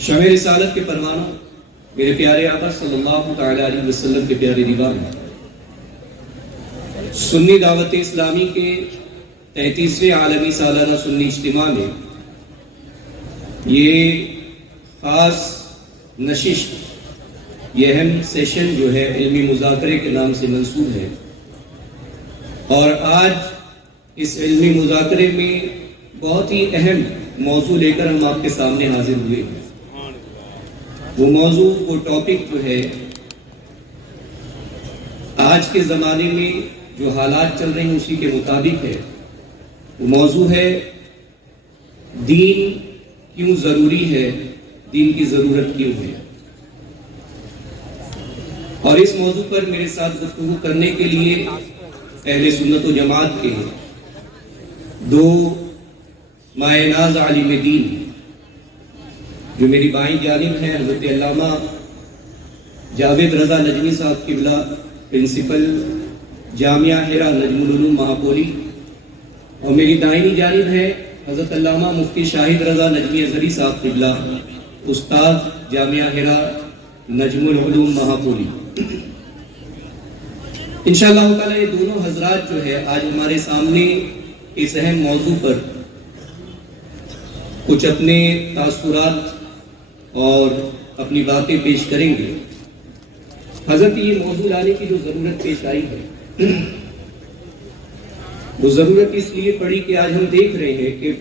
شمع رسالت کے پروانہ میرے پیارے آقا صلی اللہ تعالی علیہ وسلم کے پیارے دیوان سنی دعوت اسلامی کے 33ویں عالمی سالانہ سنی اجتماع میں یہ خاص نشست، یہ اہم سیشن جو ہے علمی مذاکرے کے نام سے منسوب ہے، اور آج اس علمی مذاکرے میں بہت ہی اہم موضوع لے کر ہم آپ کے سامنے حاضر ہوئے ہیں۔ وہ موضوع، وہ ٹاپک جو ہے آج کے زمانے میں جو حالات چل رہے ہیں اسی کے مطابق ہے۔ وہ موضوع ہے دین کیوں ضروری ہے، دین کی ضرورت کیوں ہے۔ اور اس موضوع پر میرے ساتھ گفتگو کرنے کے لیے اہل سنت و جماعت کے دو مائے ناز عالم دین جو میری بائیں جانب ہیں، حضرت علامہ جاوید رضا نجمی صاحب قبلہ، پرنسپل جامعہ حرا نجم العلوم مہاپوری، اور میری دائنی جانب ہے حضرت علامہ مفتی شاہد رضا نجمی ازہری صاحب قبلہ، استاد جامعہ حرا نجم العلوم مہاپوری۔ انشاءاللہ تعالی یہ دونوں حضرات جو ہے آج ہمارے سامنے اس اہم موضوع پر کچھ اپنے تاثرات اور اپنی باتیں پیش کریں گے۔ حضرت یہ موضوع لانے کی جو ضرورت پیش آئی ہے، وہ ضرورت اس لیے پڑی کہ آج ہم دیکھ رہے ہیں کہ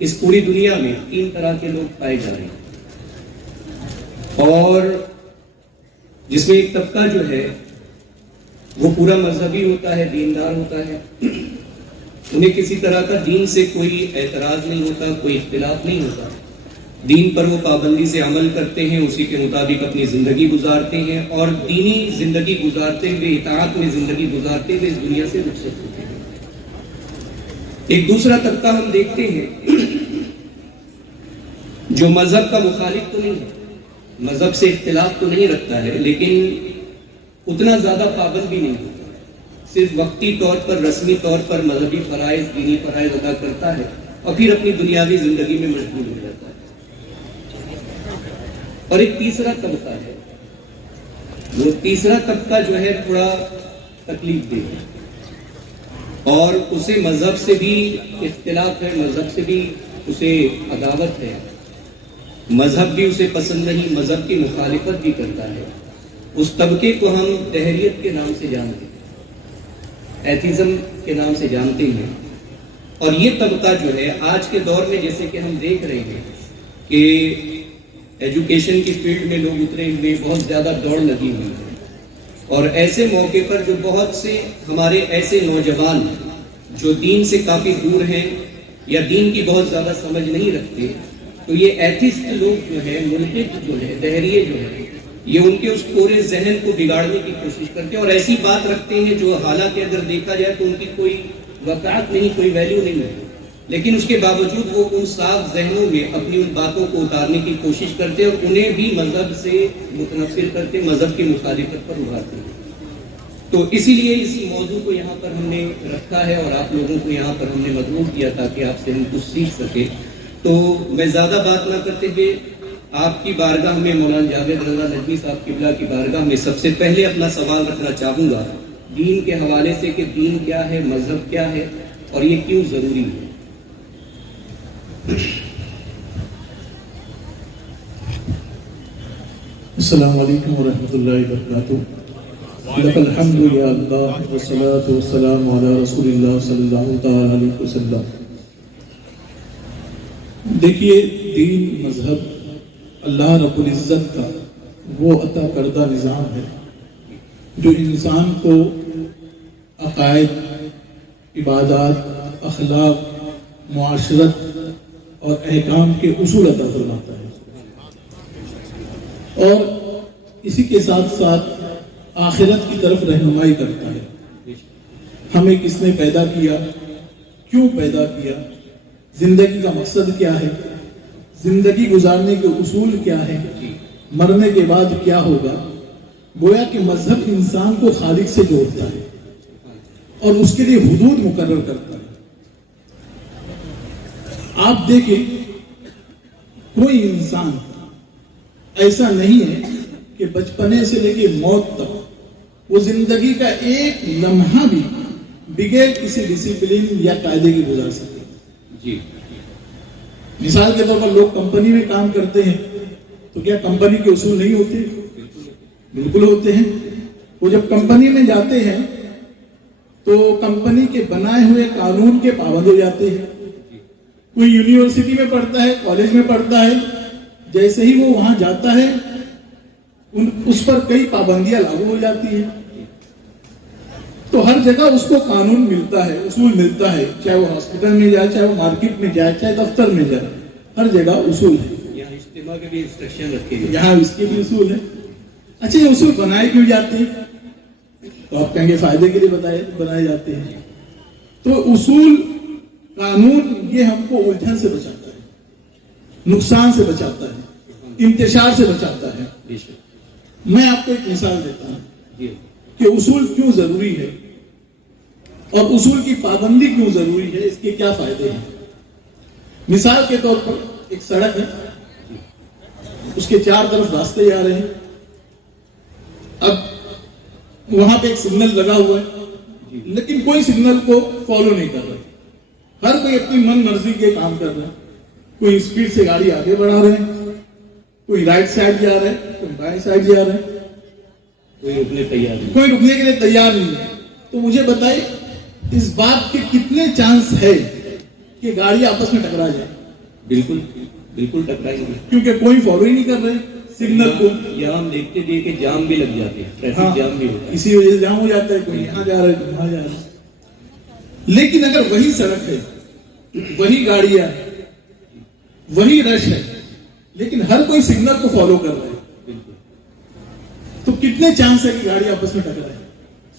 اس پوری دنیا میں 3 طرح کے لوگ پائے جا رہے ہیں، اور جس میں ایک طبقہ جو ہے وہ پورا مذہبی ہوتا ہے، دیندار ہوتا ہے، انہیں کسی طرح کا دین سے کوئی اعتراض نہیں ہوتا، کوئی اختلاف نہیں ہوتا، دین پر وہ پابندی سے عمل کرتے ہیں، اسی کے مطابق اپنی زندگی گزارتے ہیں، اور دینی زندگی گزارتے ہوئے، اطاعت میں زندگی گزارتے ہوئے اس دنیا سے رخصت ہوتے ہیں۔ ایک دوسرا طبقہ ہم دیکھتے ہیں جو مذہب کا مخالف تو نہیں ہے، مذہب سے اختلاف تو نہیں رکھتا ہے، لیکن اتنا زیادہ پابند بھی نہیں ہوتا، صرف وقتی طور پر، رسمی طور پر مذہبی فرائض، دینی فرائض ادا کرتا ہے، اور پھر اپنی دنیاوی زندگی میں مشغول ہو جاتا ہے۔ اور ایک تیسرا طبقہ ہے، وہ تیسرا طبقہ جو ہے تھوڑا تکلیف دہ ہے، اور اسے مذہب سے بھی اختلاف ہے، مذہب سے بھی اسے عداوت ہے، مذہب بھی اسے پسند نہیں، مذہب کی مخالفت بھی کرتا ہے۔ اس طبقے کو ہم دہریت کے نام سے جانتے ہیں، ایتھیزم کے نام سے جانتے ہیں۔ اور یہ طبقہ جو ہے آج کے دور میں، جیسے کہ ہم دیکھ رہے ہیں کہ ایجوکیشن کی فیلڈ میں لوگ اترے ہوئے، بہت زیادہ دوڑ لگی ہوئی ہے، اور ایسے موقع پر جو بہت سے ہمارے ایسے نوجوان جو دین سے کافی دور ہیں یا دین کی بہت زیادہ سمجھ نہیں رکھتے، تو یہ ایتھسٹ لوگ جو ہے، ملحد جو ہے، دہریے جو ہے، یہ ان کے اس پورے ذہن کو بگاڑنے کی کوشش کرتے ہیں، اور ایسی بات رکھتے ہیں جو حالانکہ اگر دیکھا جائے تو ان کی کوئی وقعت نہیں، کوئی ویلیو نہیں ہے، لیکن اس کے باوجود وہ ان صاف ذہنوں میں اپنی ان باتوں کو اتارنے کی کوشش کرتے ہیں، اور انہیں بھی مذہب سے متنفر کرتے، مذہب کی مخالفت پر ابھارتے ہیں۔ تو اسی لیے اس موضوع کو یہاں پر ہم نے رکھا ہے، اور آپ لوگوں کو یہاں پر ہم نے مدعو کیا تاکہ آپ سے ہم کچھ سیکھ سکے۔ تو میں زیادہ بات نہ کرتے ہوئے آپ کی بارگاہ میں، مولانا جاوید رضا نجمی صاحب قبلہ کی بارگاہ میں سب سے پہلے اپنا سوال رکھنا چاہوں گا دین کے حوالے سے، کہ دین کیا ہے، مذہب کیا ہے، اور یہ کیوں ضروری ہے۔ السلام علیکم ورحمۃ اللہ وبرکاتہ۔ لک الحمد یا اللہ والصلاۃ والسلام علی رسول اللہ صلی اللہ تعالی علیہ وسلم۔ دیکھیے، دین، مذہب اللہ رب العزت کا وہ عطا کردہ نظام ہے جو انسان کو عقائد، عبادات، اخلاق، معاشرت اور احکام کے اصول عطا فرماتا ہے، اور اسی کے ساتھ ساتھ آخرت کی طرف رہنمائی کرتا ہے۔ ہمیں کس نے پیدا کیا، کیوں پیدا کیا، زندگی کا مقصد کیا ہے، زندگی گزارنے کے اصول کیا ہے، مرنے کے بعد کیا ہوگا۔ گویا کہ مذہب انسان کو خالق سے جوڑتا ہے اور اس کے لیے حدود مقرر کرتا ہے۔ آپ دیکھیں، کوئی انسان ایسا نہیں ہے کہ بچپنے سے لے کے موت تک وہ زندگی کا ایک لمحہ بھی بغیر کسی ڈسپلن یا قاعدے کے گزار سکے. جی مثال کے طور پر لوگ کمپنی میں کام کرتے ہیں تو کیا کمپنی کے اصول نہیں ہوتے؟ بالکل ہوتے ہیں. وہ جب کمپنی میں جاتے ہیں تو کمپنی کے بنائے ہوئے قانون کے پابند ہو جاتے ہیں. کوئی یونیورسٹی میں پڑھتا ہے, کالج میں پڑھتا ہے, جیسے ہی وہ وہاں جاتا ہے اس پر کئی پابندیاں لاگو ہو جاتی ہیں. تو ہر جگہ اس کو قانون ملتا ہے, اصول ملتا ہے, چاہے وہ ہاسپٹل میں جائے, چاہے وہ مارکیٹ میں جائے, چاہے دفتر میں جائے, ہر جگہ اصول ہے. یہاں اجتماع کے بھی انسٹرکشن رکھے گئے, یہاں اس کے بھی اصول ہے. اچھا یہ اصول بنائے کیوں جاتے ہیں؟ تو آپ کہیں گے فائدے کے لیے بنائے جاتے ہیں. تو اصول قانون یہ ہم کو الجھن سے بچاتا ہے, نقصان سے بچاتا ہے, انتشار سے بچاتا ہے. میں آپ کو ایک مثال دیتا ہوں کہ اصول کیوں ضروری ہے اور اصول کی پابندی کیوں ضروری ہے, اس کے کیا فائدے ہیں. مثال کے طور پر ایک سڑک ہے, اس کے چار طرف راستے جا رہے ہیں. اب وہاں پہ ایک سگنل لگا ہوا ہے لیکن کوئی سگنل کو فالو نہیں کر رہا. ہر کوئی اپنی من مرضی کے کام کر رہا ہے. کوئی اسپیڈ سے گاڑی آگے بڑھا رہے ہیں, کوئی رائٹ سائڈ جا رہا ہے, کوئی بائیں سائڈ جا رہا ہے, کوئی رکنے تیار نہیں, کوئی رکنے کے لیے تیار نہیں ہے. تو مجھے بتائیے اس بات کے کتنے چانس ہے کہ گاڑی آپس میں ٹکرا جائے؟ بالکل بالکل ٹکرائیں گے, کیونکہ کوئی فالو ہی نہیں کر رہے سگنل کو. یہاں ہم دیکھتے تھے کہ جام بھی لگ جاتے ہیں, ٹریفک جام بھی ہوتا ہے, اسی وجہ سے جام ہو جاتا ہے. کوئی یہاں جا رہا ہے, کوئی وہاں جا رہا ہے. لیکن اگر وہی سڑک ہے, وہی گاڑیاں ہیں, وہی رش ہے, لیکن ہر کوئی سگنل کو فالو کر رہا ہے, تو کتنے چانس ہے کہ گاڑی آپس میں ٹکرائے؟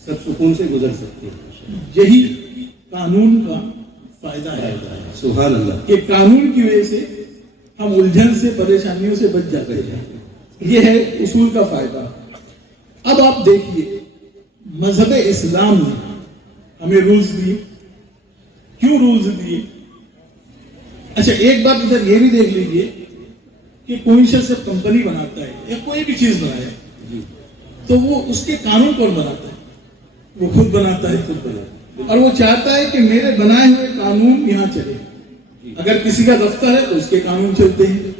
سب سکون سے گزر سکتے ہیں. یہی قانون کا فائدہ ہے سبحان اللہ, کہ قانون کی وجہ سے ہم الجھن سے, پریشانیوں سے بچ جاتے ہیں. یہ ہے اصول کا فائدہ. اب آپ دیکھیے مذہب اسلام نے ہمیں رولز دیے. کیوں رولز دیے؟ اچھا ایک بات ادھر یہ بھی دیکھ لیجئے کہ کوئی شخص جب کمپنی بناتا ہے یا کوئی بھی چیز بنائے تو وہ اس کے قانون کون بناتا ہے؟ وہ خود بناتا ہے. اور وہ چاہتا ہے کہ میرے بنائے ہوئے قانون یہاں چلے. اگر کسی کا دفتر ہے تو اس کے قانون چلتے ہیں,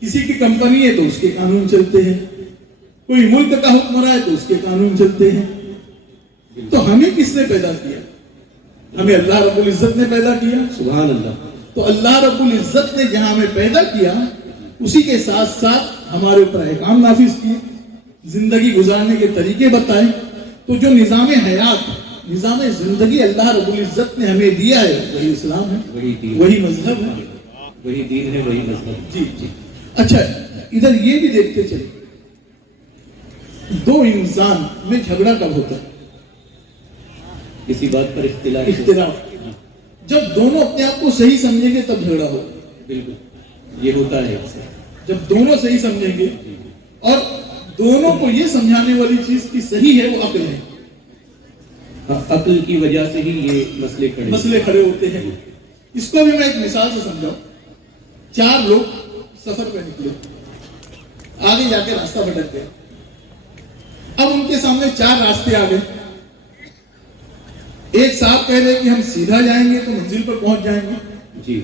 کسی کی کمپنی ہے تو اس کے قانون چلتے ہیں, کوئی ملک کا حکمراں ہے تو اس کے قانون چلتے ہیں. تو ہمیں کس نے پیدا کیا؟ ہمیں اللہ رب العزت نے پیدا کیا. سبحان اللہ. تو اللہ رب العزت نے جہاں ہمیں پیدا کیا اسی کے ساتھ ساتھ ہمارے اوپر احکام نافذ کیے, زندگی گزارنے کے طریقے بتائے. تو جو نظام حیات, نظام زندگی اللہ رب العزت نے ہمیں دیا ہے وہی اسلام ہے, وہی مذہب ہے, وہی دین ہے, وہی مذہب. جی جی. اچھا ادھر یہ بھی دیکھتے چلے دو انسان میں جھگڑا کب ہوتا ہے؟ کسی بات پر اختلاف. جب دونوں اپنے آپ کو صحیح سمجھیں گے تب جھگڑا ہوگا. بالکل یہ ہوتا ہے. جب دونوں صحیح سمجھیں گے اور دونوں کو یہ سمجھانے والی چیز کی صحیح ہے وہ عقل ہے. عقل کی وجہ سے ہی یہ مسئلے کھڑے ہوتے ہیں. اس کو بھی میں ایک مثال سے سمجھاؤں. 4 لوگ سفر پہ نکلے, آگے جا کے راستہ بھٹک گئے. اب ان کے سامنے 4 راستے آ گئے. ایک صاحب کہہ رہے کہ ہم سیدھا جائیں گے تو منزل پر پہنچ جائیں گے. جی.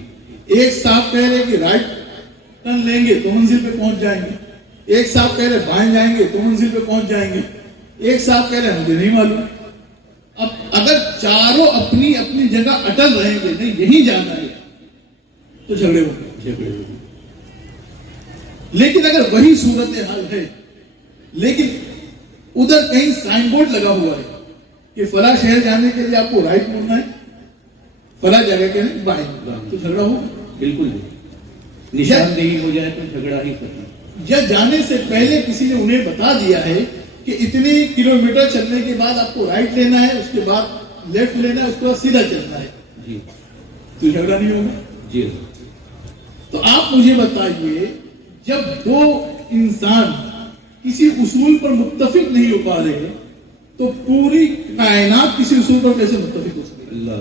ایک صاحب کہہ رہے کہ رائٹ ٹرن لیں گے تو منزل پہ پہنچ جائیں گے. ایک صاحب کہہ رہے بائیں جائیں گے تو منزل پہ پہنچ جائیں گے. ایک صاحب کہہ رہے مجھے نہیں معلوم. اب اگر چاروں اپنی اپنی جگہ اٹل رہیں گے نہیں یہی جانا ہے تو جھگڑے ہوں گے. لیکن اگر وہی صورتحال ہے لیکن ادھر کہیں سائن بورڈ لگا ہوا ہے کہ فلاں شہر جانے کے لیے آپ کو رائٹ مڑنا ہے, فلاں جگہ کے لیے بائیں, تو جھگڑا ہوگا. بالکل نشاندہی ہو جائے تو جھگڑا ہی کرنا. یا جانے سے پہلے کسی نے انہیں بتا دیا ہے کہ اتنی کلومیٹر چلنے کے بعد آپ کو رائٹ لینا ہے, اس کے بعد لیفٹ لینا ہے, اس کے بعد سیدھا چلنا ہے, جی تو جھگڑا نہیں ہوگا. جی. تو آپ مجھے بتائیے جب 2 انسان کسی اصول پر متفق نہیں ہو پا رہے تو پوری کائنات کسی اصول پر کیسے متفق ہو سکتی؟ اللہ.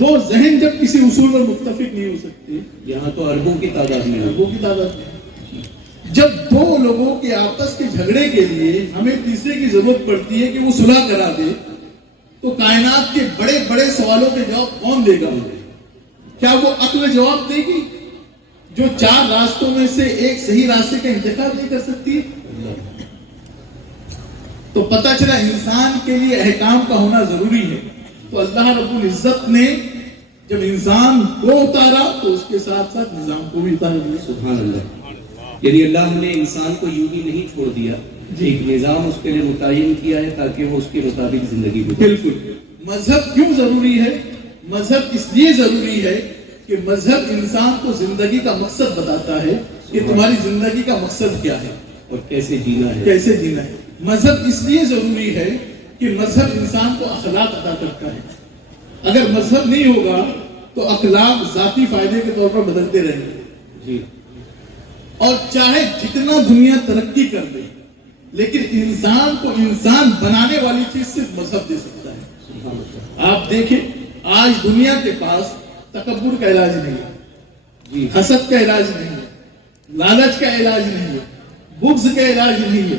2 ذہن جب کسی اصول پر متفق نہیں ہو سکتے, یہاں تو اربوں کی تعداد میں, اربوں کی تعداد میں, جب 2 لوگوں کے آپس کے جھگڑے کے لیے ہمیں تیسرے کی ضرورت پڑتی ہے کہ وہ صلح کرا دے، تو کائنات کے بڑے بڑے سوالوں کے جواب کون دے گا؟ کیا وہ عقل جواب دے گی جو 4 راستوں میں سے ایک صحیح راستے کا انتخاب نہیں کر سکتی؟ تو پتہ چلا انسان کے لیے احکام کا ہونا ضروری ہے. تو اللہ رب العزت نے جب انسان کو اتارا تو اس کے ساتھ ساتھ نظام کو بھی اتارا دیا. سبحان اللہ. یعنی اللہ نے انسان کو یوں ہی نہیں چھوڑ دیا، ایک نظام اس کے لیے متعین کیا ہے تاکہ وہ اس کے مطابق زندگی گزارے. بالکل. مذہب کیوں ضروری ہے؟ مذہب اس لیے ضروری ہے کہ مذہب انسان کو زندگی کا مقصد بتاتا ہے کہ تمہاری زندگی کا مقصد کیا ہے اور کیسے جینا ہے. کیسے جینا ہے. مذہب اس لیے ضروری ہے کہ مذہب انسان کو اخلاق عطا کرتا ہے. اگر مذہب نہیں ہوگا تو اخلاق ذاتی فائدے کے طور پر بدلتے رہیں گے. جی. اور چاہے جتنا دنیا ترقی کر لے لیکن انسان کو انسان بنانے والی چیز صرف مذہب دے سکتا ہے. آپ دیکھیں آج دنیا کے پاس تکبر کا علاج نہیں ہے، جی. حسد کا علاج نہیں ہے، لالچ کا علاج نہیں ہے، بغض کا علاج نہیں ہے.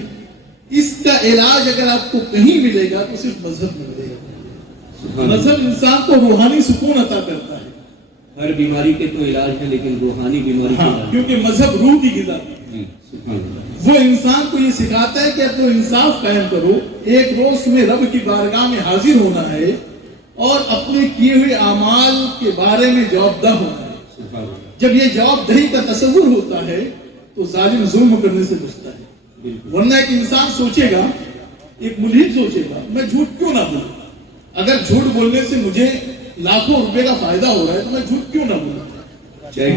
اس کا علاج اگر آپ کو کہیں ملے گا تو صرف مذہب میں ملے گا. مذہب انسان کو روحانی سکون عطا کرتا ہے. ہر بیماری کے تو علاج ہے لیکن روحانی بیماری کا علاج. کیونکہ مذہب روح کی غذا ہے. جی. سبحان اللہ. وہ انسان کو یہ سکھاتا ہے کہ تو انصاف قائم کرو، ایک روز تمہیں رب کی بارگاہ میں حاضر ہونا ہے اور اپنے کیے ہوئے اعمال کے بارے میں جواب دہ ہونا ہے. سبحان اللہ. جب یہ جواب دہی کا تصور ہوتا ہے تو ظالم ظلم کرنے سے بچتا ہے. ورنہ ایک انسان سوچے گا، ایک ملحد سوچے گا میں جھوٹ کیوں نہ بولوں؟ اگر جھوٹ بولنے سے مجھے لاکھوں روپے کا فائدہ ہو رہا ہے تو میں جھوٹ کیوں نہ بولوں؟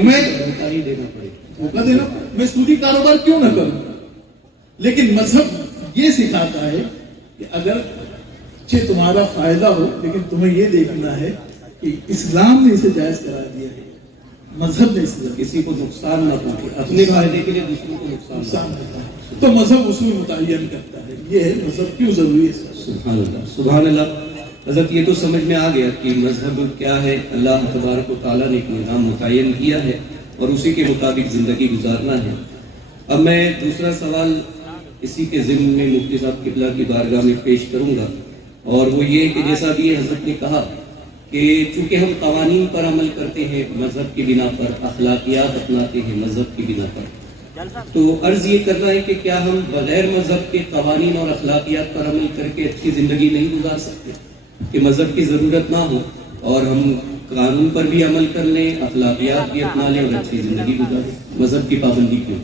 میں دھوکہ ہی دینا پڑے گا. دھوکہ دینا، میں سودی کاروبار کیوں نہ کروں؟ لیکن مذہب یہ سکھاتا ہے کہ اگر تمہارا فائدہ ہو لیکن تمہیں یہ دیکھنا ہے کہ اسلام نے اسے جائز کرا دیا ہے، مذہب نے اسے کسی کو نقصان نہ پہنچے، اپنے فائدے کے لیے دوسروں کو نقصان دیتا ہے. تو مذہب اصول متعین کرتا ہے. یہ ہے مذہب کیوں ضروری ہے. سبحان اللہ. سبحان اللہ. حضرت یہ تو سمجھ میں آ گیا کہ مذہب کیا ہے. اللہ تبارک و تعالیٰ نے ایک نظام متعین کیا ہے اور اسی کے مطابق زندگی گزارنا ہے. اب میں دوسرا سوال اسی کے ضمن میں مفتی صاحب قبلہ کی بارگاہ میں پیش کروں گا، اور وہ یہ کہ جیسا بھی حضرت نے کہا کہ چونکہ ہم قوانین پر عمل کرتے ہیں مذہب کی بنا پر، اخلاقیات اپناتے ہیں مذہب کی بنا پر، تو عرض یہ کرنا ہے کہ کیا ہم بغیر مذہب کے قوانین اور اخلاقیات پر عمل کر کے اچھی زندگی نہیں گزار سکتے؟ کہ مذہب کی ضرورت نہ ہو اور ہم قانون پر بھی عمل کر لیں، اخلاقیات بھی اپنا لیں اور اچھی زندگی گزاریں؟ مذہب کی پابندی کیوں؟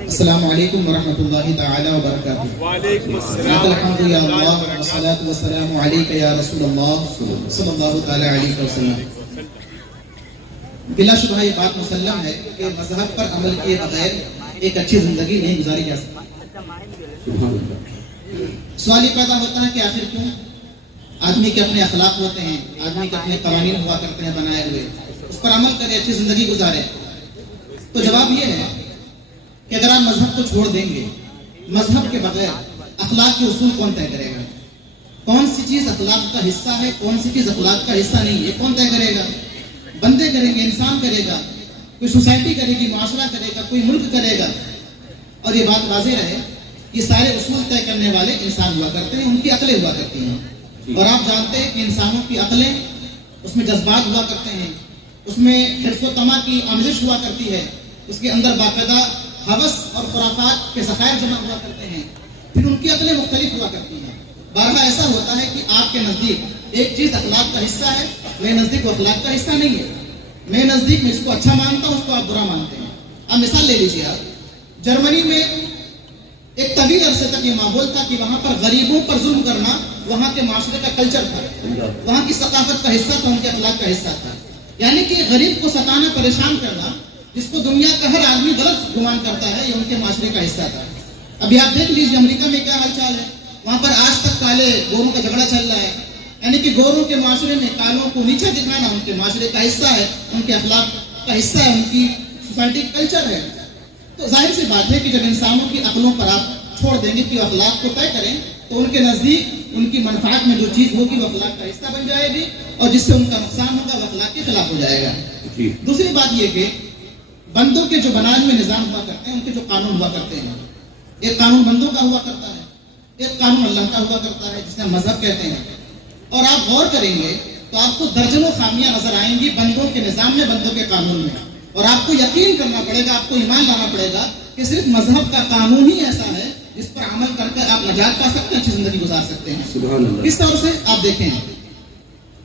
السلام علیکم ورحمۃ اللہ تعالی وبرکاتہ. وعلیکم السلام. الحمد یا اللہ والصلاۃ والسلام علیک یا رسول اللہ صلی اللہ تعالی علیہ وسلم. بلا شبہ یہ بات مسلم ہے کہ مذہب پر عمل کیے بغیر ایک اچھی زندگی نہیں گزاری جا سکتی. سوال یہ پیدا ہوتا ہے کہ آخر کیوں؟ آدمی کے اپنے اخلاق ہوتے ہیں، آدمی کے اپنے قوانین ہوا کرتے ہیں بنائے ہوئے، اس پر عمل کرے، اچھی زندگی گزارے. تو جواب یہ ہے کہ اگر آپ مذہب کو چھوڑ دیں گے، مذہب کے بغیر اخلاق کے اصول کون طے کرے گا؟ کون سی چیز اخلاق کا حصہ ہے، کون سی چیز اخلاق کا حصہ نہیں ہے، کون طے کرے گا؟ بندے کریں گے، انسان کرے گا، کوئی سوسائٹی کرے گی، معاشرہ کرے گا، کوئی ملک کرے گا. اور یہ بات واضح رہے، یہ سارے اصول طے کرنے والے انسان ہوا کرتے ہیں، ان کی عقلیں ہوا کرتی ہیں. اور آپ جانتے ہیں کہ انسانوں کی عقلیں، اس میں جذبات ہوا کرتے ہیں، اس میں حرص و طمع کی آمیزش ہوا کرتی ہے، اس کے اندر باقاعدہ ہوس اور خرافات کے ذخائر جمع ہوا کرتے ہیں، پھر ان کی عقلیں مختلف ہوا کرتی ہیں. بارہا ایسا ہوتا ہے کہ آپ کے نزدیک ایک چیز اخلاق کا حصہ ہے، میرے نزدیک وہ اخلاق کا حصہ نہیں ہے. میرے نزدیک میں اس کو اچھا مانتا ہوں، اس کو آپ برا مانتے ہیں. اب مثال لے لیجیے، آپ جرمنی میں ایک طویل عرصے تک یہ ماحول تھا کہ وہاں پر غریبوں پر ظلم کرنا وہاں کے معاشرے کا کلچر تھا، وہاں کی ثقافت کا حصہ تھا، ان کے اخلاق کا حصہ تھا. یعنی کہ غریب کو ستانا، پریشان کرنا، جس کو دنیا کا ہر آدمی غلط گمان کرتا ہے، یہ ان کے معاشرے کا حصہ تھا. ابھی آپ دیکھ لیجیے امریکہ میں کیا حال چال ہے. وہاں پر آج تک کالے گوروں کا جھگڑا چل رہا ہے. یعنی کہ گوروں کے معاشرے میں کالوں کو نیچے دکھانا ان کے معاشرے کا حصہ ہے، ان کے اخلاق کا حصہ ہے، ان کی سوسائٹی کا کلچر ہے. تو ظاہر سی بات ہے کہ جب انسانوں کی عقلوں پر آپ چھوڑ دیں گے کہ وہ اخلاق کو طے کریں، تو ان کے نزدیک ان کی منفعت میں جو چیز ہوگی وہ اخلاق کا حصہ بن جائے گی، اور جس سے ان کا نقصان ہوگا وہ اخلاق کے خلاف ہو جائے گا. دوسری بات یہ کہ بندوں کے جو بنائے ہوئے نظام ہوا کرتے ہیں، ان کے جو قانون ہوا کرتے ہیں، ایک قانون بندوں کا ہوا کرتا ہے، ایک قانون اللہ کا ہوا کرتا ہے جسے ہم مذہب کہتے ہیں. اور آپ غور کریں گے تو آپ کو درجنوں خامیاں نظر آئیں گی بندوں کے نظام میں، بندوں کے قانون میں. اور آپ کو یقین کرنا پڑے گا، آپ کو ایمان لانا پڑے گا کہ صرف مذہب کا قانون ہی ایسا ہے جس پر عمل کر کر آپ نجات پا سکتے ہیں، اچھی زندگی گزار سکتے ہیں. سبحان اللہ. کس طور سے آپ دیکھیں،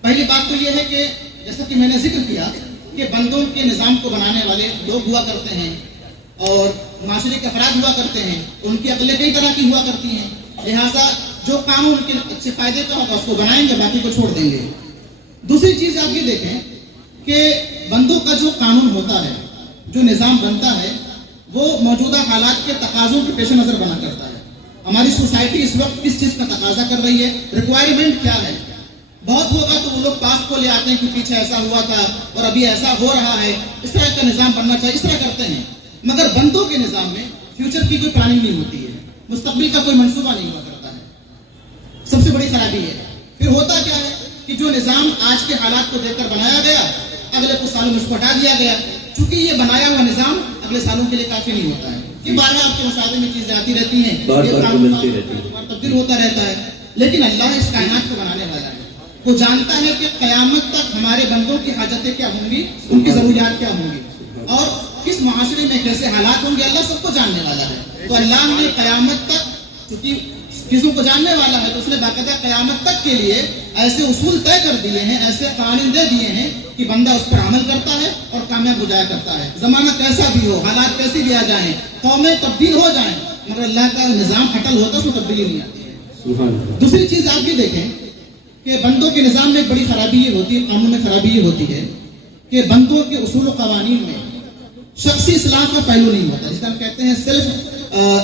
پہلی بات تو یہ ہے کہ جیسا کہ میں نے ذکر کیا کہ بندوں کے نظام کو بنانے والے لوگ ہوا کرتے ہیں اور معاشرے کے افراد ہوا کرتے ہیں، ان کی عقلیں کئی طرح کی ہوا کرتی ہیں. لہٰذا جو قانون ان کے اچھے فائدے کا ہوگا اس کو بنائیں گے، باقی کو چھوڑ دیں گے. دوسری چیز آپ یہ دیکھیں کہ بندوں کا جو قانون ہوتا ہے، جو نظام بنتا ہے، وہ موجودہ حالات کے تقاضوں کے پیش نظر بنا کرتا ہے. ہماری سوسائٹی اس وقت کس چیز کا تقاضا کر رہی ہے، ریکوائرمنٹ کیا ہے. بہت ہوگا تو وہ لوگ پاس کو لے آتے ہیں کہ پیچھے ایسا ہوا تھا اور ابھی ایسا ہو رہا ہے، اس طرح کا نظام بننا چاہیے، اس طرح کرتے ہیں. مگر بندوں کے نظام میں فیوچر کی کوئی پلاننگ نہیں ہوتی ہے، مستقبل کا کوئی منصوبہ نہیں ہوا کرتا ہے. سب سے بڑی خرابی ہے. پھر ہوتا کیا ہے کہ جو نظام آج کے حالات کو دیکھ کر بنایا گیا، اگلے کچھ سالوں میں اس کو ہٹا دیا گیا، چونکہ یہ بنایا ہوا نظام اگلے سالوں کے لیے کافی نہیں ہوتا ہے کہ بارہ آپ کے مشاہدے میں چیزیں آتی رہتی ہیں، تبدیل ہوتا رہتا ہے. لیکن اللہ اس کائنات کو بنانے والا ہے، وہ جانتا ہے کہ قیامت تک ہمارے بندوں کی حاجتیں کیا ہوں گی، ان کی ضروریات کیا ہوں گی، اور کس معاشرے میں کیسے حالات ہوں گے، اللہ سب کو جاننے والا ہے. تو اللہ نے قیامت تک، چونکہ چیزوں کو جاننے والا ہے، تو اس نے باقاعدہ قیامت تک کے لیے ایسے اصول طے کر دیے ہیں، ایسے قوانین دے دیے ہیں کہ بندہ اس پر عمل کرتا ہے اور کامیاب ہو جایا کرتا ہے. زمانہ کیسا بھی ہو، حالات کیسے بھی آ جائیں، قومیں تبدیل ہو جائیں، مگر اللہ کا نظام اٹل ہوتا ہے، اس میں تبدیلی نہیں آتی ہے. دوسری چیز آپ یہ دیکھیں کہ بندوں کے نظام میں ایک بڑی خرابی یہ ہوتی ہے، قانون میں خرابی یہ ہوتی ہے کہ بندوں کے اصول و قوانین میں شخصی اصلاح کا پہلو نہیں ہوتا، جس کو ہم کہتے ہیں سیلف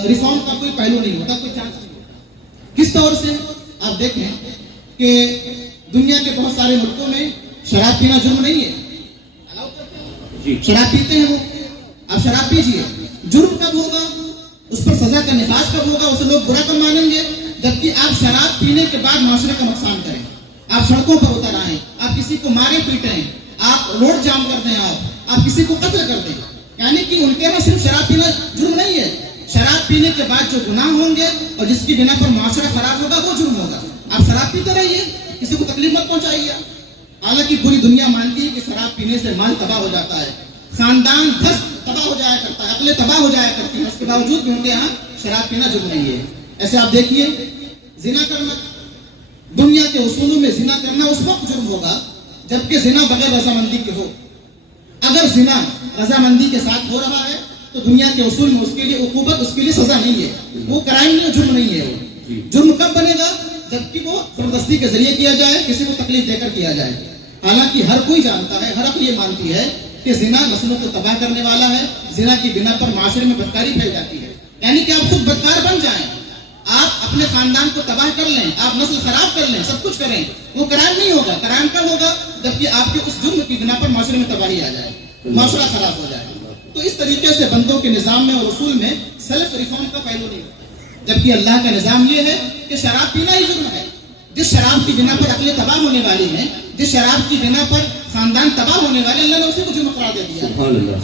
ریفارم کا کوئی پہلو نہیں ہوتا، کوئی چانس نہیں ہوتا. کس طور سے آپ دیکھیں کہ دنیا کے بہت سارے ملکوں میں شراب پینا جرم نہیں ہے، شراب پیتے ہیں وہ، آپ شراب پیجئے، جرم کب ہوگا، اس پر سزا کا نفاذ کب ہوگا، اسے لوگ برا کب مانیں گے، جبکہ آپ شراب پینے کے بعد معاشرے کا نقصان کریں، آپ سڑکوں پر اتر آئیں، آپ کسی کو مارے پیٹیں، آپ روڈ جام کر دیں، آپ کسی کو قتل کر دیں. یعنی کہ ان کے یہاں صرف شراب پینا جرم نہیں ہے، شراب پینے کے بعد جو گناہ ہوں گے اور جس کی بنا پر معاشرہ خراب ہوگا وہ جرم ہوگا. آپ شراب پیتے رہیے، کسی کو تکلیف مت پہنچائیے. حالانکہ پوری دنیا مانتی ہے کہ شراب پینے سے مال تباہ ہو جاتا ہے، خاندان تباہ ہو جایا کرتا ہے، عقلیں تباہ ہو جایا کرتی ہیں، اس کے باوجود بھی ان کے یہاں شراب پینا جرم نہیں ہے. ایسے آپ دیکھیے زنا کرنا، دنیا کے اصولوں میں زنا کرنا اس وقت جرم ہوگا جبکہ زنا بغیر رضامندی کے ہو. اگر زنا رضامندی کے ساتھ ہو رہا ہے تو دنیا کے اصول میں اس کے لیے عقوبت، اس کے لیے سزا نہیں ہے، وہ کرائم نہیں ہے، جرم نہیں ہے. وہ جرم کب بنے گا، جبکہ وہ زبردستی کے ذریعے کیا جائے، کسی کو تکلیف دے کر کیا جائے. حالانکہ ہر کوئی جانتا ہے، ہر عقل یہ مانتی ہے کہ زنا نسلوں کو تباہ کرنے والا ہے، زنا کی بنا پر معاشرے میں بدکاری پھیل جاتی ہے. یعنی کہ آپ خود بدکار بن جائیں، آپ اپنے خاندان کو تباہ کر لیں، آپ نسل خراب کر لیں، سب کچھ کریں، وہ کرائم نہیں ہوگا. کرائم کب ہوگا، جبکہ آپ کے اس جرم کی بنا پر معاشرے میں تباہی آ جائے، معاشرہ خراب ہو جائے. تو اس طریقے سے بندوں کے نظام میں اور اصول میں سیلف ریفارم کا پہلو نہیں ہوتا، جبکہ اللہ کا نظام یہ ہے کہ شراب پینا ہی جرم ہے. جس شراب کی بنا پر عقلیں تباہ ہونے والی ہیں، جس شراب کی بنا پر خاندان تباہ ہونے والے، اللہ نے اسے کو جرم قرار دے دیا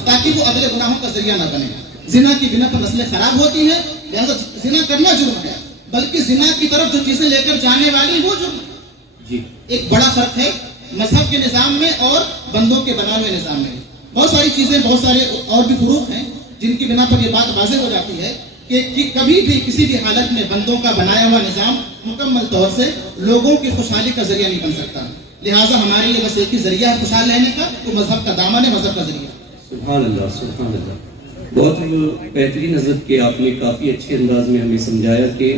تاکہ وہ اگلے گناہوں کا ذریعہ نہ بنے. زنا کی بنا پر نسلیں خراب ہوتی ہیں، لہذا زنا کرنا جرم ہے، بلکہ زنا کی طرف جو چیزیں لے کر جانے والی وہ جرم ہے. ایک بڑا فرق ہے مذہب کے نظام میں اور بندوں کے بنائے ہوئے نظام میں. بہت ساری چیزیں، بہت سارے اور بھی فروق ہیں جن کی بنا پر یہ بات واضح ہو جاتی ہے کہ کبھی بھی کسی بھی حالت میں بندوں کا بنایا ہوا نظام مکمل طور سے لوگوں کی خوشحالی کا ذریعہ نہیں بن سکتا. لہٰذا ہمارے لیے بس ایک ہی ذریعہ ہے خوشحال رہنے کا، تو مذہب کا دامن ہے، مذہب کا ذریعہ. سبحان اللہ، سبحان اللہ. بہت بہترین حضرت کے آپ نے کافی اچھے انداز میں ہمیں سمجھایا کہ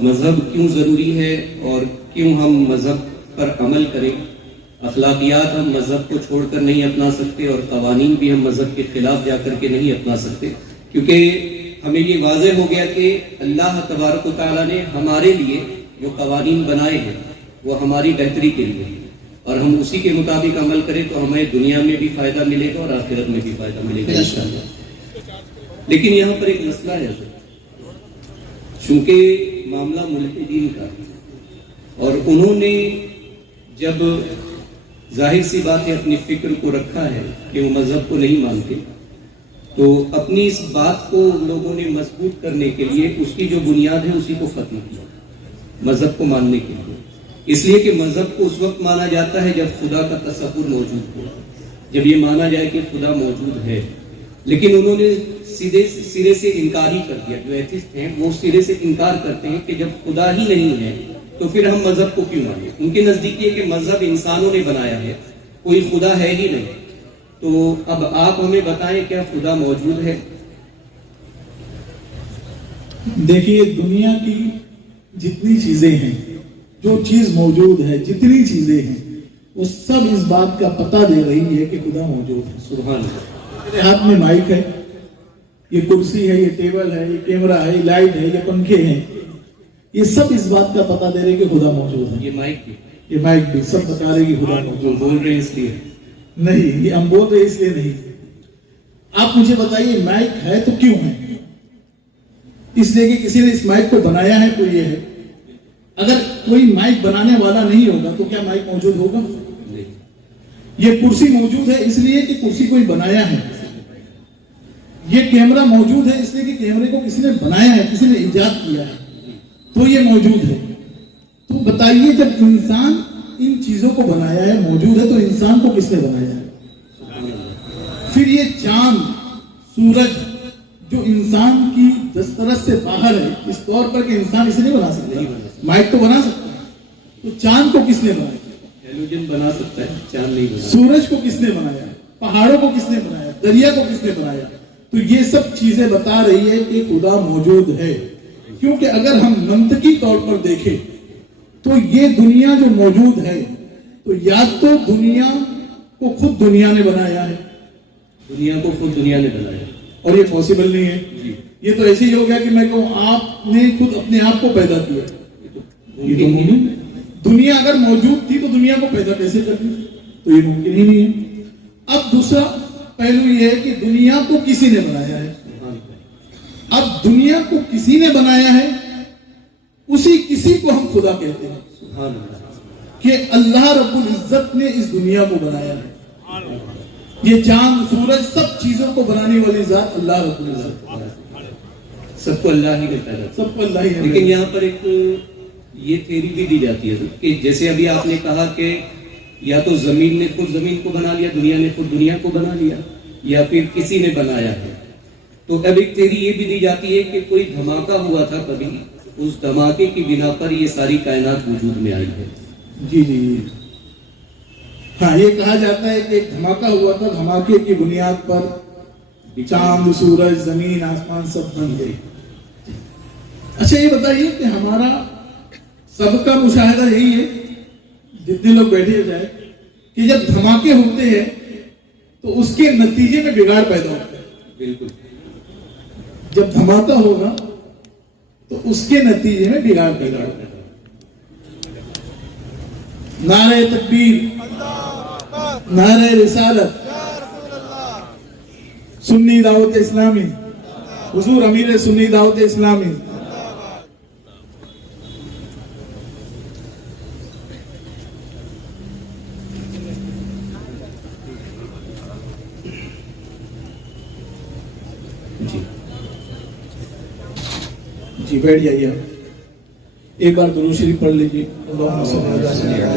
مذہب کیوں ضروری ہے اور کیوں ہم مذہب پر عمل کریں. اخلاقیات ہم مذہب کو چھوڑ کر نہیں اپنا سکتے اور قوانین بھی ہم مذہب کے خلاف جا کر کے نہیں اپنا سکتے، کیونکہ ہمیں یہ واضح ہو گیا کہ اللہ تبارک و تعالیٰ نے ہمارے لیے جو قوانین بنائے ہیں وہ ہماری بہتری کے لیے، اور ہم اسی کے مطابق عمل کریں تو ہمیں دنیا میں بھی فائدہ ملے گا اور آخرت میں بھی فائدہ ملے گا انشاءاللہ. لیکن یہاں پر ایک مسئلہ ہے چونکہ معاملہ ملحدین کا، اور انہوں نے جب ظاہر سی بات ہے اپنی فکر کو رکھا ہے کہ وہ مذہب کو نہیں مانتے، تو اپنی اس بات کو لوگوں نے مضبوط کرنے کے لیے اس کی جو بنیاد ہے اسی کو ختم کیا مذہب کو ماننے کے لیے. اس لیے کہ مذہب کو اس وقت مانا جاتا ہے جب خدا کا تصور موجود ہو, جب یہ مانا جائے کہ خدا موجود ہے. لیکن انہوں نے سرے سے انکار ہی کر دیا. جو ایتھسٹ ہیں وہ سرے سے انکار کرتے ہیں کہ جب خدا ہی نہیں ہے تو پھر ہم مذہب کو کیوں مانیں. ان کے نزدیک یہ کہ مذہب انسانوں نے بنایا ہے, کوئی خدا ہے ہی نہیں. تو اب آپ ہمیں بتائیں کیا خدا موجود ہے؟ دیکھیے دنیا کی جتنی چیزیں ہیں, جو چیز موجود ہے, جتنی چیزیں ہیں, وہ سب اس بات کا پتہ دے رہی ہے کہ خدا موجود ہے. سبحان اللہ. میرے ہاتھ میں مائک ہے, یہ کرسی ہے, یہ ٹیبل ہے, یہ کیمرہ ہے, یہ لائٹ ہے, یہ پنکھے ہیں, یہ سب اس بات کا پتہ دے رہے کہ خدا موجود ہے. یہ مائک بھی, یہ مائک بھی سب بتا رہے کہ خدا موجود جو بول رہے ہیں اس لیے نہیں, یہ ہم بول رہے اس لیے نہیں. آپ مجھے بتائیے مائک ہے تو کیوں ہے؟ اس لیے کہ کسی نے اس مائک کو بنایا ہے تو یہ ہے. اگر کوئی مائک بنانے والا نہیں ہوگا تو کیا مائک موجود ہوگا؟ یہ کرسی موجود ہے اس لیے کہ کرسی کوئی بنایا ہے. یہ کیمرہ موجود ہے اس لیے کہ کیمرے کو کسی نے بنایا ہے, کسی نے ایجاد کیا ہے تو یہ موجود ہے. تو بتائیے جب انسان ان چیزوں کو بنایا ہے, موجود ہے, تو انسان کو کس نے بنایا ہے؟ پھر یہ چاند, سورج جو انسان کی دسترس سے باہر ہے, اس طور پر کہ انسان اسے نہیں بنا سکتا. مائک تو بنا سکتا ہے, تو چاند کو کس نے بنایا؟ ہیلوجن بنا سکتا ہے, چاند نہیں بنا. سورج کو کس نے بنایا؟ پہاڑوں کو کس نے بنایا؟ دریا کو کس نے بنایا؟ تو یہ سب چیزیں بتا رہی ہے کہ خدا موجود ہے. کیونکہ اگر ہم منطقی طور پر دیکھیں تو یہ دنیا جو موجود ہے تو یا تو دنیا کو خود دنیا نے بنایا ہے, دنیا کو خود دنیا نے بنایا, اور یہ پاسبل نہیں ہے. یہ تو ایسے ہی ہو گیا کہ میں کہوں آپ نے خود اپنے آپ کو پیدا کیا. یہ تو ممکن ہے. دنیا اگر موجود تھی تو دنیا کو پیدا کیسے کر دی؟ تو یہ ممکن ہی نہیں ہے. اب دوسرا پہلو یہ ہے کہ دنیا کو کسی نے بنایا ہے. اب دنیا کو کسی نے بنایا ہے, اسی کسی کو ہم خدا کہتے ہیں کہ اللہ رب العزت نے اس دنیا کو بنایا ہے. یہ چاند, سورج, سب چیزوں کو بنانے والی ذات اللہ رب العزت. سب کو اللہ ہی نے پیدا, سب کو اللہ ہی نے. لیکن یہاں پر ایک یہ تھیوری بھی دی جاتی ہے کہ جیسے ابھی آپ نے کہا کہ یا تو زمین نے خود زمین کو بنا لیا, دنیا نے خود دنیا کو بنا لیا, یا پھر کسی نے بنایا ہے. تو اب ایک تھیوری یہ بھی دی جاتی ہے کہ کوئی دھماکہ ہوا تھا کبھی, اس دھماکے کی بنا پر یہ ساری کائنات وجود میں آئی ہے. جی جی ہاں, یہ کہا جاتا ہے کہ ایک دھماکہ ہوا تھا, دھماکے کی بنیاد پر چاند, سورج, زمین, آسمان سب بن گئے. اچھا یہ بتائیے کہ ہمارا سب کا مشاہدہ یہی ہے, جتنے لوگ بیٹھے جائے, کہ جب دھماکے ہوتے ہیں تو اس کے نتیجے میں بگاڑ پیدا ہوتا ہے. بالکل. جب دھماکہ ہوگا تو اس کے نتیجے میں بگاڑ پیدا ہوتا ہے. نعرہ تکبیر, نعرہ رسالت, سنی دعوت اسلامی, حضور امیر سنی دعوت اسلامی. جی بیٹھ جائیے آپ, ایک بار درود شریف پڑھ لیجیے. اللہم صلی اللہ علیہ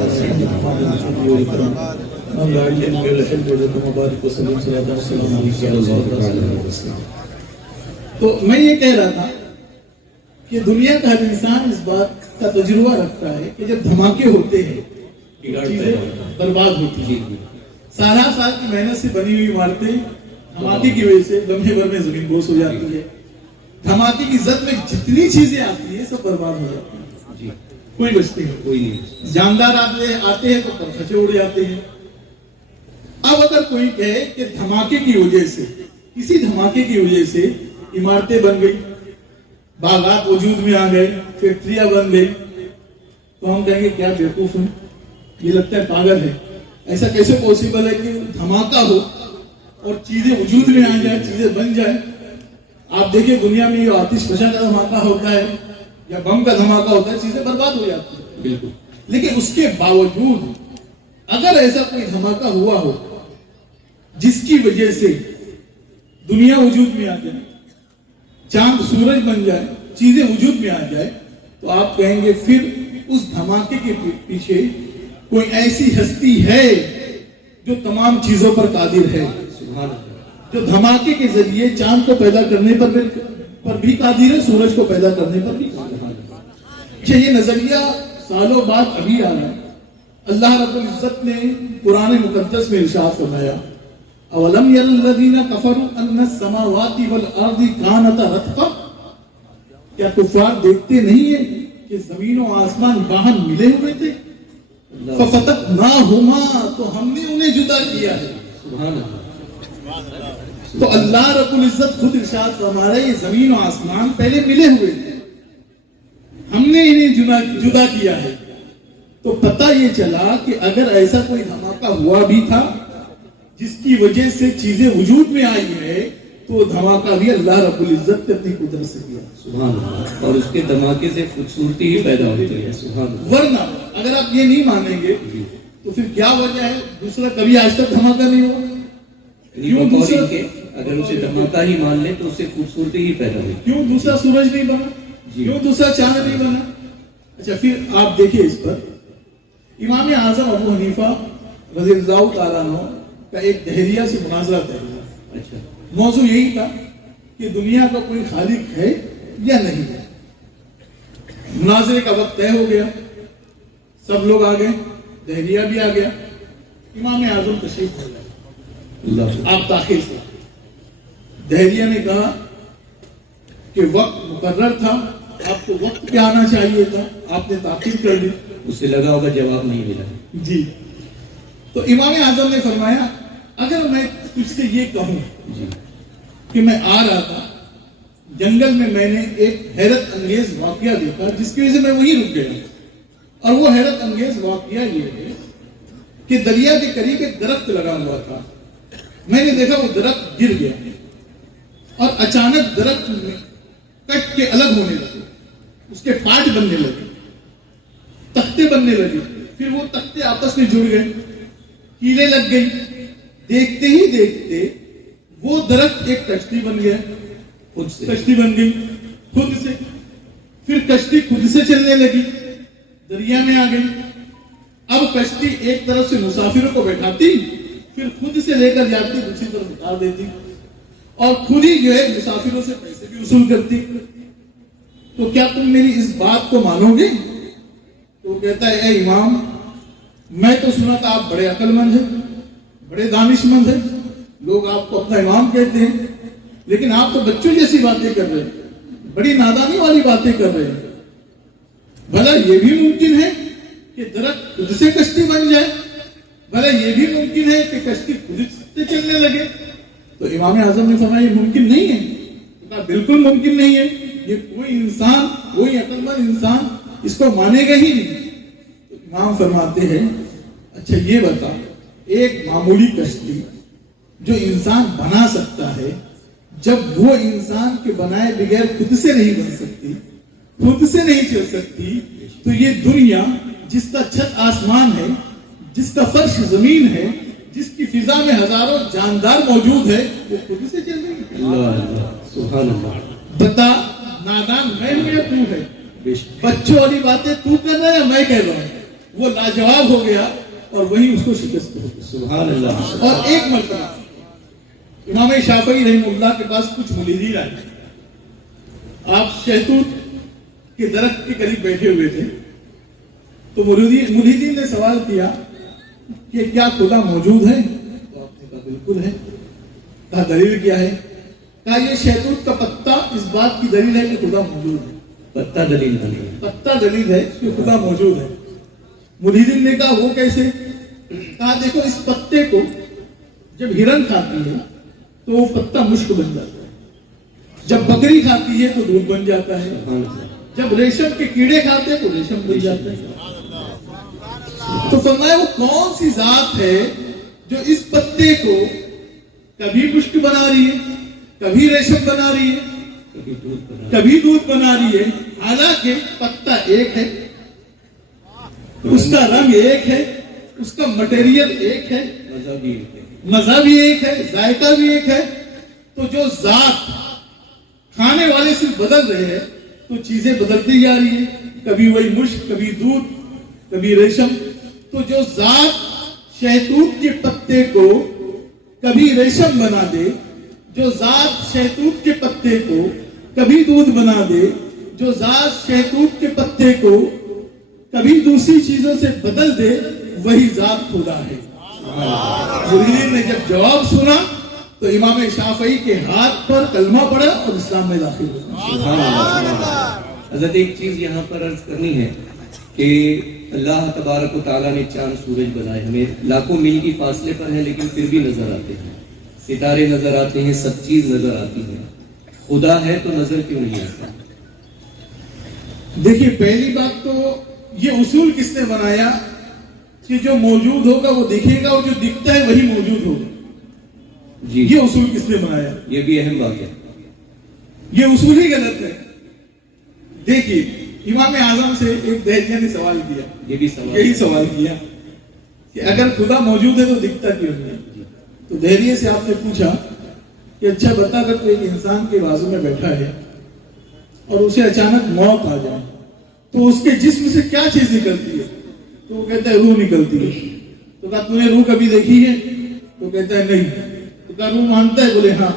وسلم. تو میں یہ کہہ رہا تھا کہ دنیا کا ہر انسان اس بات کا تجربہ رکھتا ہے کہ جب دھماکے ہوتے ہیں چیزیں برباد ہوتی ہیں. سالہ سال کی محنت سے بنی ہوئی عمارتیں دھماکے کی وجہ سے لمحے بھر میں زمین بوس ہو جاتی ہے. دھماکے کی زد میں جتنی چیزیں آتی ہیں سب برباد ہو جاتی ہیں, کوئی بچتی ہے کوئی نہیں. جاندار آتے ہیں تو پرخچے اڑ جاتے ہیں. اب اگر کوئی کہے کہ دھماکے کی وجہ سے, کسی دھماکے کی وجہ سے عمارتیں بن گئی, باغات وجود میں آ گئے, فیکٹریاں بن گئی, تو ہم کہیں گے کیا بیوقوف ہیں, یہ لگتا ہے پاگل ہے. ایسا کیسے پوسیبل ہے کہ دھماکہ ہو اور چیزیں وجود میں آ جائیں, چیزیں بن جائیں. آپ دیکھیں دنیا میں یہ آتش فشاں کا دھماکہ ہوتا ہے یا بم کا دھماکہ ہوتا ہے, چیزیں برباد ہو جاتی ہیں. بالکل. لیکن اس کے باوجود اگر ایسا کوئی دھماکہ ہوا ہو جس کی وجہ سے دنیا وجود میں آ جائے, چاند سورج بن جائے, چیزیں وجود میں آ جائے, تو آپ کہیں گے پھر اس دھماکے کے پیچھے کوئی ایسی ہستی ہے جو تمام چیزوں پر قادر ہے, جو دھماکے کے ذریعے چاند کو پیدا کرنے پر بھی قادر ہے, سورج کو پیدا کرنے پر بھی قادر ہے. یہ نظریہ سالوں بعد ابھی آ رہا ہے. اللہ رب العزت نے قرآن مقدس میں ارشاد فرمایا, اولم یر الذین کفروا ان السماوات والارض کانتا رتقا, کیا کفار دیکھتے نہیں ہیں کہ زمین و آسمان باہم ملے ہوئے تھے, ففتقناہما, تو ہم نے انہیں جدا کیا ہے. سبحان اللہ. تو اللہ رب العزت خود ارشاد فرما رہے ہیں یہ زمین و آسمان پہلے ملے ہوئے تھے, ہم نے انہیں جدا کیا ہے. تو پتہ یہ چلا کہ اگر ایسا کوئی دھماکہ ہوا بھی تھا جس کی وجہ سے چیزیں وجود میں آئی ہے, تو دھماکہ بھی اللہ رب العزت نے اپنی قدرت سے کیا. سبحان اللہ. اور اس کے دھماکے سے خوبصورتی ہی پیدا ہوتی ہے. سبحان اللہ. ورنہ اگر آپ یہ نہیں مانیں گے تو پھر کیا وجہ ہے دوسرا کبھی آج تک دھماکہ نہیں ہوا؟ کیوں دوسرا کے اگر اسے دھماکہ ہی مان لیں تو اس سے خوبصورتی ہی پیدا ہوئی. کیوں دوسرا سورج نہیں بنا, کیوں دوسرا چاند نہیں بنا؟ اچھا پھر آپ دیکھیے اس پر امام اعظم ابو حنیفہ رضی اللہ تعالیٰ عنہ کا ایک دہلیہ سے مناظرہ طے ہوا. اچھا, موضوع یہی تھا کہ دنیا کا کوئی خالق ہے یا نہیں ہے. مناظرے کا وقت طے ہو گیا, سب لوگ آ گئے, دہلیہ بھی آ گیا, امام اعظم تشریف لے گئے. آپ تاخیر سے, دہلیہ نے کہا کہ وقت مقرر تھا, آپ کو وقت پہ آنا چاہیے تھا, آپ نے تاخیر کر دی. اسے لگا ہوگا جواب نہیں ملا. جی, تو امام اعظم نے فرمایا اگر میں تجھ سے یہ کہوں کہ میں آ رہا تھا جنگل میں نے ایک حیرت انگیز واقعہ دیکھا جس کی وجہ سے میں وہیں رک گیا, اور وہ حیرت انگیز واقعہ یہ ہے کہ دریا کے قریب ایک درخت لگا ہوا تھا, میں نے دیکھا وہ درخت گر گیا اور اچانک درخت میں کٹ کے الگ ہونے لگے, اس کے پارٹ بننے لگے, تختے بننے لگے, پھر وہ تختے آپس میں جڑ گئے, کیلیں لگ گئی. دیکھتے ہی دیکھتے وہ درخت ایک کشتی بن گیا, خود سے کشتی بن گئی خود سے. پھر کشتی خود سے چلنے لگی, دریا میں آ گئی. اب کشتی ایک طرف سے مسافروں کو بیٹھاتی, پھر خود سے لے کر جاتی, دوسری طرف اتار دیتی, اور خود ہی جو ہے مسافروں سے پیسے بھی وصول کرتی. تو کیا تم میری اس بات کو مانو گے؟ تو کہتا ہے اے امام, میں تو سنا تھا آپ بڑے عقل مند ہیں, بڑے دانش مند ہیں, لوگ آپ کو اپنا امام کہتے ہیں, لیکن آپ تو بچوں جیسی باتیں کر رہے ہیں, بڑی نادانی والی باتیں کر رہے ہیں. بھلا یہ بھی ممکن ہے کہ درخت خود سے کشتی بن جائے, بھلا یہ بھی ممکن ہے کہ کشتی خود سے چلنے لگے. تو امام اعظم نے فرمایا یہ ممکن نہیں ہے. کہا بالکل ممکن نہیں ہے, یہ کوئی انسان, کوئی عقل مند انسان اس کو مانے گا ہی نہیں. تو امام فرماتے ہیں اچھا یہ بتا, ایک معمولی کشتی جو انسان بنا سکتا ہے, جب وہ انسان کے بنائے بغیر خود سے نہیں بن سکتی, خود سے نہیں چل سکتی, تو یہ دنیا جس کا چھت آسمان ہے, جس کا فرش زمین ہے, جس کی فضا میں ہزاروں جاندار موجود ہے, وہ خود سے چل رہی ہے. اللہ اللہ, سبحان اللہ. بتا نادان میں ہوں یا تو ہے؟ بچوں والی باتیں تو کر رہا ہے یا میں کہہ رہا ہوں؟ وہ لاجواب ہو گیا اور وہی اس کو شکست ہو گئی. سبحان اللہ. اور ایک مرتبہ امام شافعی رحمہ اللہ کے پاس کچھ مریدین آئے, آپ شہتوت کے درخت کے قریب بیٹھے ہوئے تھے. تو مریدین نے سوال کیا کہ کیا خدا موجود ہے؟ تو آپ نے کہا بالکل ہے. کہا دلیل کیا ہے؟ کہا یہ شہتوت کا پتا اس بات کی دلیل ہے کہ خدا موجود ہے. پتا دلیل نہیں, پتا دلیل ہے کہ خدا موجود ہے. مریدین نے کہا وہ کیسے؟ کہا دیکھو اس پتے کو جب ہرن کھاتی ہے تو وہ پتا مشک بن جاتا ہے, جب بکری کھاتی ہے تو دودھ بن جاتا ہے, جب ریشم کے کیڑے کھاتے ہیں تو ریشم بن جاتا ہے. تو فرمایا وہ کون سی ذات ہے جو اس پتے کو کبھی مشک بنا رہی ہے, کبھی ریشم بنا رہی ہے, کبھی دودھ بنا رہی ہے, حالانکہ پتا ایک ہے, اس کا رنگ ایک ہے, اس کا مٹیریل ایک ہے, مزہ بھی ایک ہے, ذائقہ بھی ایک ہے, تو جو ذات کھانے والے سے بدل رہے ہیں تو چیزیں بدلتی جا رہی ہیں، کبھی وہی مشک، کبھی دودھ، کبھی ریشم. تو جو ذات شہتوت کے پتے کو کبھی ریشم بنا دے، جو ذات شہتوت کے پتے کو کبھی دودھ بنا دے، جو ذات شہتوت کے پتے کو کبھی دوسری چیزوں سے بدل دے، وہی ذات خدا ہے. جبریل نے جب جواب سنا تو امام شافعی کے ہاتھ پر کلمہ پڑا اور اسلام میں داخل ہوا. حضرت ایک چیز یہاں پر عرض کرنی ہے کہ اللہ تبارک و تعالیٰ نے چاند سورج بنائے، ہمیں لاکھوں میل کی فاصلے پر ہیں لیکن پھر بھی نظر آتے ہیں، ستارے نظر آتے ہیں، سب چیز نظر آتی ہے. خدا ہے تو نظر کیوں نہیں آتا؟ دیکھیے، پہلی بات تو یہ اصول کس نے بنایا کہ جو موجود ہوگا وہ دیکھے گا اور جو دکھتا ہے وہی موجود ہوگا. جی، یہ اصول کس نے بنایا؟ یہ بھی اہم بات ہے. یہ اصول ہی غلط ہے. دیکھیے، امام اعظم سے ایک دہریہ نے سوال کیا، یہ بھی سوال یہی سوال کیا کہ اگر خدا موجود ہے تو دکھتا کیوں نہیں؟ تو دہریے سے آپ نے پوچھا کہ اچھا بتا، اگر تو ایک انسان کے بازو میں بیٹھا ہے اور اسے اچانک موت آ جائے تو اس کے جسم سے کیا چیز نکلتی ہے؟ تو وہ کہتا ہے روح نکلتی ہے. تو کہا تو نے روح کبھی دیکھی ہے؟ تو کہتا ہے نہیں. تو کہا روح مانتا ہے؟ بولے ہاں.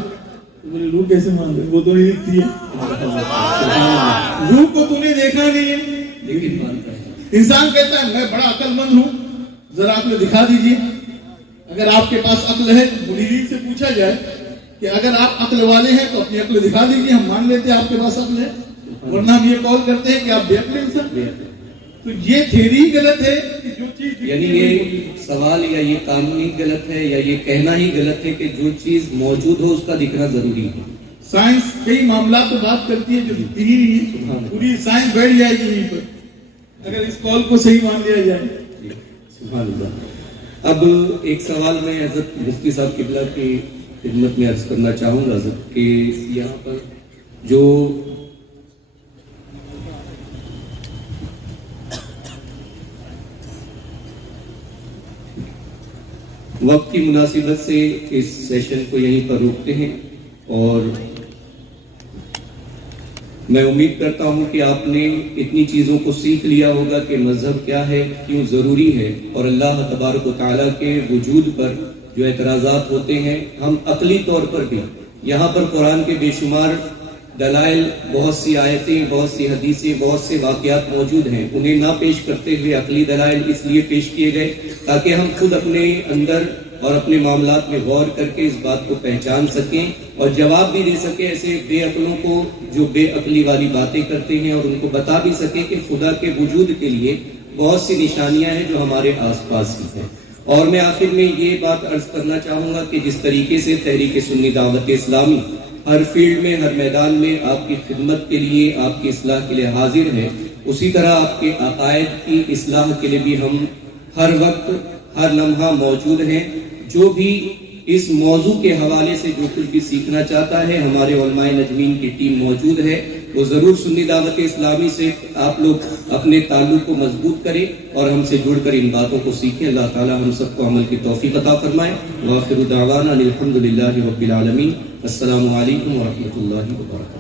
تو بولے روح کیسے مانتا ہے؟ وہ تو نہیں دکھتی ہے. روح کو تو نے دیکھا نہیں ہے لیکن مانتا ہے. انسان کہتا ہے میں بڑا عقل مند ہوں، ذرا عقل دکھا دیجیے. اگر آپ کے پاس عقل ہے تو منیرین سے پوچھا جائے کہ اگر آپ عقل والے ہیں تو اپنی عقل دکھا دیجیے، ہم مان لیتے ہیں آپ کے پاس عقل ہے، ورنہ ہم یہ قول کرتے ہیں کہ آپ بے عقل انسان. تو یہ تھیوری غلط ہے کہ جو چیز یعنی یہ سوال یا یہ قانون ہی غلط ہے یا یہ کہنا ہی غلط ہے کہ جو چیز موجود ہو اس کا دکھنا ضروری ہے. سائنس کئی معاملات پر بات کرتی ہے جو دکھتی ہی نہیں ہے. پوری سائنس بیٹھ جائے گی یہیں پر اگر اس قول کو صحیح مان لیا جائے. سبحان اللہ. اب ایک سوال میں حضرت مفتی صاحب قبلہ کی خدمت میں عرض کرنا چاہوں گا حضرت کہ یہاں پر جو وقت کی مناسبت سے اس سیشن کو یہیں پر روکتے ہیں اور میں امید کرتا ہوں کہ آپ نے اتنی چیزوں کو سیکھ لیا ہوگا کہ مذہب کیا ہے، کیوں ضروری ہے، اور اللہ تبارک و تعالیٰ کے وجود پر جو اعتراضات ہوتے ہیں ہم عقلی طور پر بھی یہاں پر قرآن کے بے شمار دلائل، بہت سی آیتیں، بہت سی حدیثیں، بہت سے واقعات موجود ہیں، انہیں نہ پیش کرتے ہوئے عقلی دلائل اس لیے پیش کیے گئے تاکہ ہم خود اپنے اندر اور اپنے معاملات میں غور کر کے اس بات کو پہچان سکیں اور جواب بھی دے سکیں ایسے بے عقلوں کو جو بے عقلی والی باتیں کرتے ہیں، اور ان کو بتا بھی سکیں کہ خدا کے وجود کے لیے بہت سی نشانیاں ہیں جو ہمارے آس پاس ہی ہیں. اور میں آخر میں یہ بات عرض کرنا چاہوں گا کہ جس طریقے سے تحریک سنی دعوت اسلامی ہر فیلڈ میں، ہر میدان میں آپ کی خدمت کے لیے، آپ کی اصلاح کے لیے حاضر ہے، اسی طرح آپ کے عقائد کی اصلاح کے لیے بھی ہم ہر وقت، ہر لمحہ موجود ہیں. جو بھی اس موضوع کے حوالے سے جو کچھ بھی سیکھنا چاہتا ہے، ہمارے علماء نجمین کی ٹیم موجود ہے، وہ ضرور سنی دعوت اسلامی سے آپ لوگ اپنے تعلق کو مضبوط کریں اور ہم سے جڑ کر ان باتوں کو سیکھیں. اللہ تعالی ہم سب کو عمل کی توفیق عطا فرمائے. وآخر دعوانا الحمد للہ رب العالمین. السلام علیکم ورحمۃ اللہ وبرکاتہ.